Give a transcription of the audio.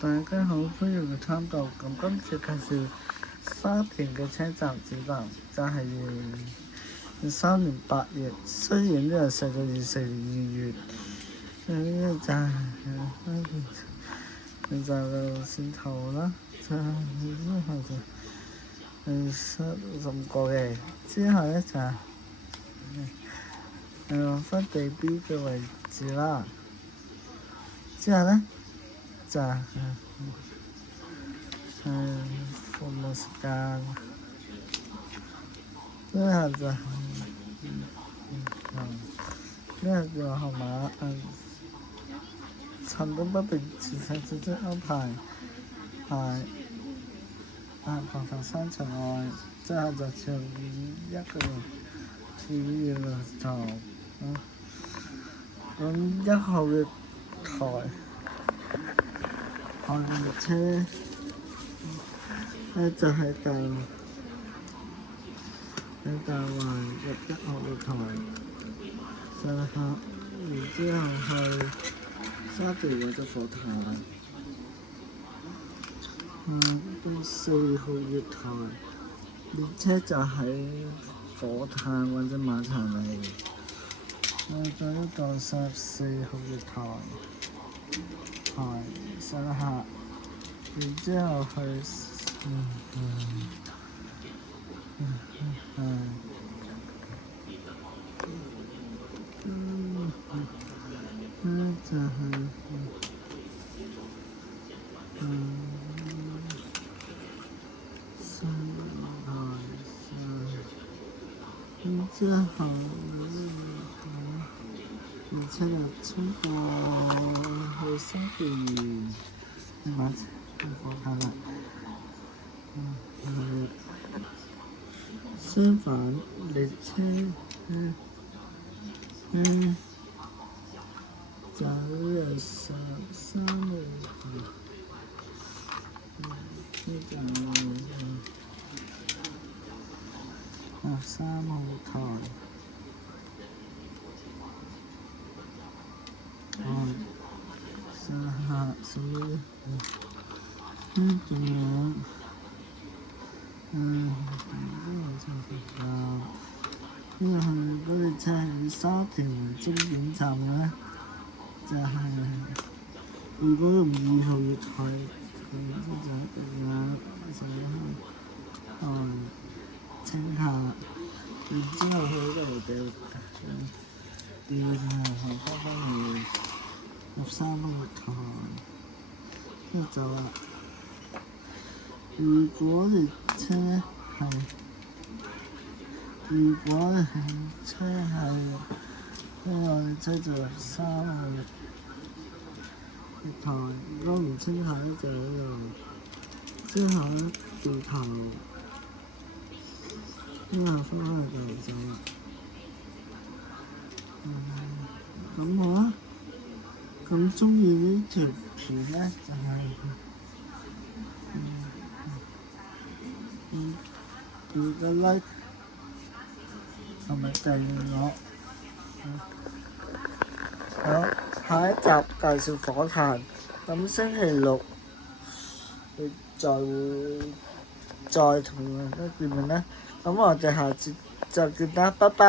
大家好，歡迎嚟參導。咁今次介紹沙田嘅車站指南，就係2023年8月。雖然呢個上咗24年2月，呢就係沙田你就路線圖啦，之後就15個嘅，之後咧就係分地 B 嘅位置啦，之後咧就係服務時間，之後就呢個電話號碼，陳都不便自行組織安排，旁頭3層外，之後就朝一個主要路途，咁1號月台列車咧就喺大環入1號月台上客，然之後去沙田或者火炭，到4號月台列車就喺火炭或者馬場嚟，到14號月台上客，然之後去就係上台然之後列車就衝過去沙田馬場火炭啦。相反列車就係13號台，上客仲有嗰列車係以沙田為終點站嘅，就係如果用2號月台，乘客，然之後去嗰度調翻去13號月台，跟住走啦。如果列車係呢個列車就3號月台，如果唔清下咧就喺度，之後咧掉頭，之後翻去就走啦。咁好啊！咁鍾意呢條片咧就係俾個 like 同埋訂閱我。好，下一集介紹火炭。咁星期6會再同大家見面啦。咁我哋下次再見啦，拜拜。